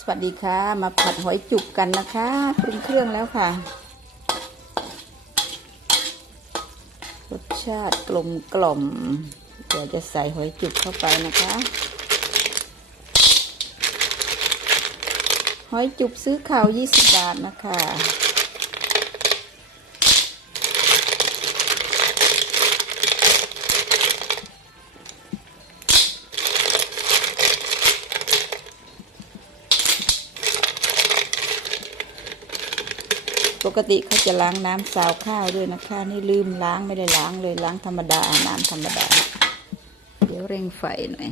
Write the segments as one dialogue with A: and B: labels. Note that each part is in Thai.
A: สวัสดีค่ะ มาผัดหอยจุกกันนะคะปรุงเครื่องแล้วค่ะ รสชาติกลมกล่อม เดี๋ยวจะใส่หอยจุกเข้าไปนะคะ หอยจุกซื้อข่าว 20 บาทนะคะ ปกติเขาจะล้างน้ำซาวข้าวด้วยนะคะ นี่ลืมล้างไม่ได้ล้างเลยล้างธรรมดาน้ำธรรมดา เดี๋ยวเร่งไฟหน่อย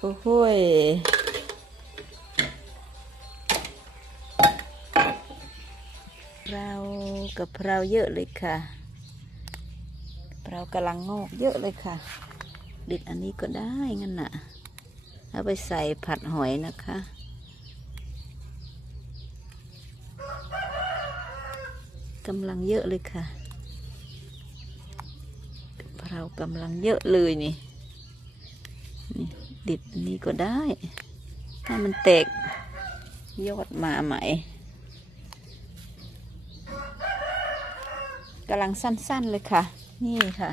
A: โอ้โหเรากับเราเยอะเลยค่ะ เรากำลังงอกเยอะเลยค่ะดิดอันนี้ก็ได้งั้นน่ะเอาไปใส่ผัดหอยนะคะกำลังเยอะเลยค่ะ เรากำลังเยอะเลยนี่นี่ดิดนนี้ก็ได้ ถ้ามันแตกยอดมาใหม่กำลังสั้นๆเลยค่ะ นี่ค่ะ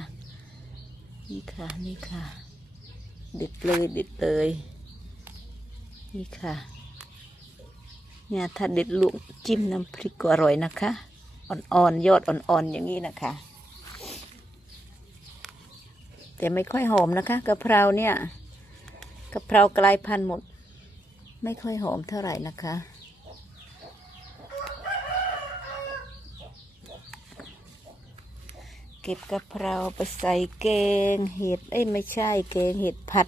A: นี่ค่ะ นี่ค่ะ เดิดเลยเดิดเลย นี่ค่ะ เนี่ยถ้าเดิดลวกจิ้มน้ำพริกก็อร่อยนะคะ อ่อนๆยอดอ่อนๆอย่างนี้นะคะ แต่ไม่ค่อยหอมนะคะกะเพราเนี่ยกะเพรากลายพันธุ์หมด ไม่ค่อยหอมเท่าไหร่นะคะ เก็บกะเพราไปใส่แกงเห็ดเอ้ยไม่ใช่แกงเห็ดผัด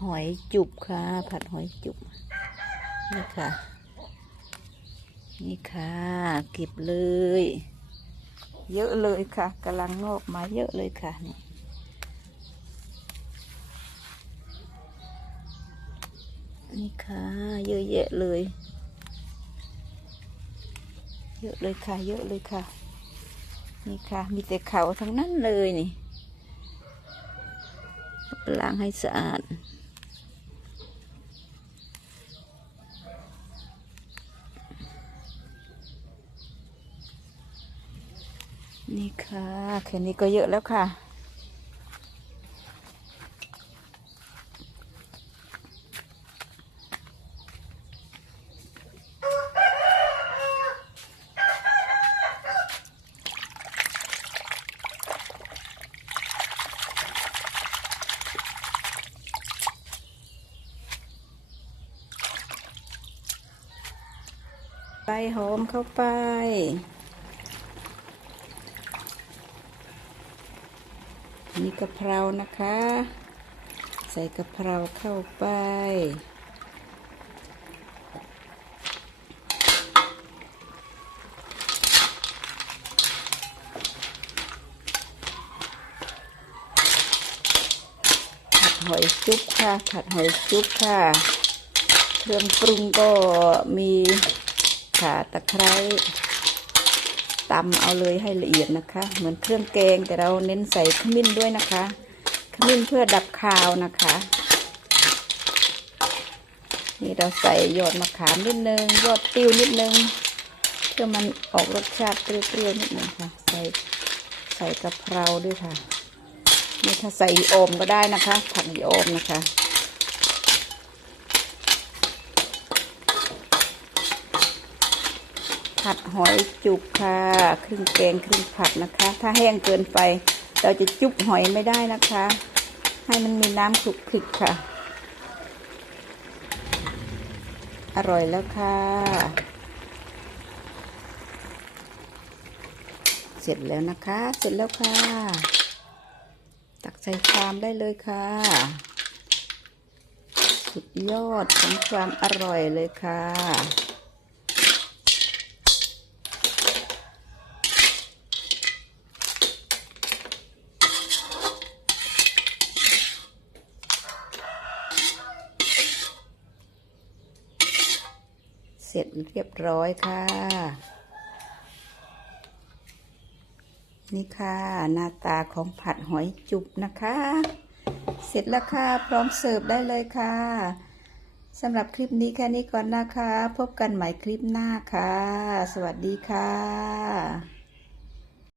A: หอยจุบค่ะ ผัดหอยจุบนี่ค่ะ นี่ค่ะ เก็บเลย เยอะเลยค่ะกำลังงอกมาเยอะเลยค่ะนี่นี่ค่ะ เยอะแยะเลย เยอะเลยค่ะ เยอะเลยค่ะ นี่ค่ะ มีแต่เขาทั้งนั้นเลยนี่ล้างให้สะอาด นี่ค่ะ แค่นี้ก็เยอะแล้วค่ะ ใบหอมเข้าไป นี่กะเพรานะคะ ใส่กะเพราเข้าไป ผัดหอยจุ๊บค่ะ ผัดหอยจุ๊บค่ะ เครื่องปรุงก็มี ข่าตะไคร้ตำเอาเลยให้ละเอียดนะคะ เหมือนเครื่องแกงแต่เราเน้นใส่ขมิ้นด้วยนะคะ ขมิ้นเพื่อดับคาวนะคะ นี่เราใส่ยอดมะขามนิดนึงยอดติ้วนิดนึงเพื่อมันออกรสชาติเปรี้ยวๆนิดนึงค่ะ ใส่ใส่กะเพราด้วยค่ะนี่ถ้าใส่โอมก็ได้นะคะ ผัดอีโอมนะคะ ผัดหอยจุกค่ะครึ่งแกงครึ่งผัดนะคะ ถ้าแห้งเกินไป เราจะจุบหอยไม่ได้นะคะ ให้มันมีน้ำคลุกคลิกค่ะ อร่อยแล้วค่ะ เสร็จแล้วนะคะ เสร็จแล้วค่ะ ตักใส่ชามได้เลยค่ะ สุดยอดของความอร่อยเลยค่ะ เสร็จเรียบร้อยค่ะ นี่ค่ะ หน้าตาของผัดหอยจุบนะคะ เสร็จแล้วค่ะ พร้อมเสิร์ฟได้เลยค่ะสำหรับคลิปนี้แค่นี้ก่อนนะคะ พบกันใหม่คลิปหน้าค่ะ สวัสดีค่ะ